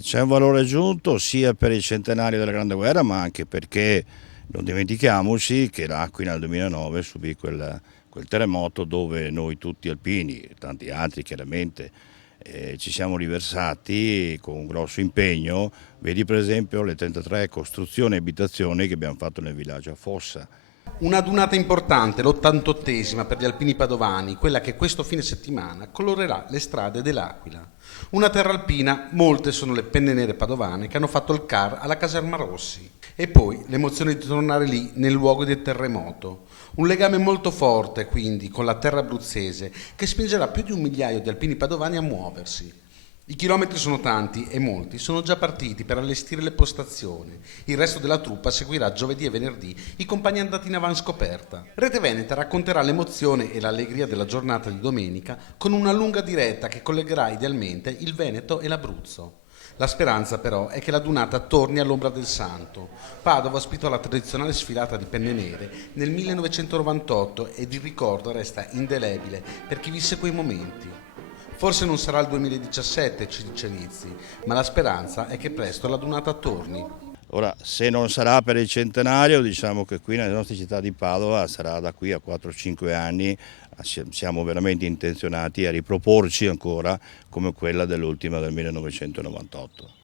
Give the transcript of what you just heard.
C'è un valore aggiunto sia per il centenario della Grande Guerra, ma anche perché non dimentichiamoci che l'Aquila nel 2009 subì quel terremoto dove noi tutti alpini, e tanti altri chiaramente, ci siamo riversati con un grosso impegno. Vedi per esempio le 33 costruzioni e abitazioni che abbiamo fatto nel villaggio a Fossa. Una dunata importante, l'88esima per gli alpini padovani, quella che questo fine settimana colorerà le strade dell'Aquila. Una terra alpina, molte sono le penne nere padovane che hanno fatto il CAR alla caserma Rossi. E poi l'emozione di tornare lì, nel luogo del terremoto. Un legame molto forte, quindi, con la terra abruzzese, che spingerà più di 1 migliaio di alpini padovani a muoversi. I chilometri sono tanti e molti sono già partiti per allestire le postazioni. Il resto della truppa seguirà giovedì e venerdì i compagni andati in avanscoperta. Rete Veneta racconterà l'emozione e l'allegria della giornata di domenica con una lunga diretta che collegherà idealmente il Veneto e l'Abruzzo. La speranza però è che la dunata torni all'ombra del santo. Padova ospitò la tradizionale sfilata di penne nere nel 1998 ed il ricordo resta indelebile per chi visse quei momenti. Forse non sarà il 2017, ci dice Rizzi, ma la speranza è che presto la dunata torni. Ora, se non sarà per il centenario, diciamo che qui nelle nostre città di Padova sarà da qui a 4-5 anni, siamo veramente intenzionati a riproporci ancora come quella dell'ultima del 1998.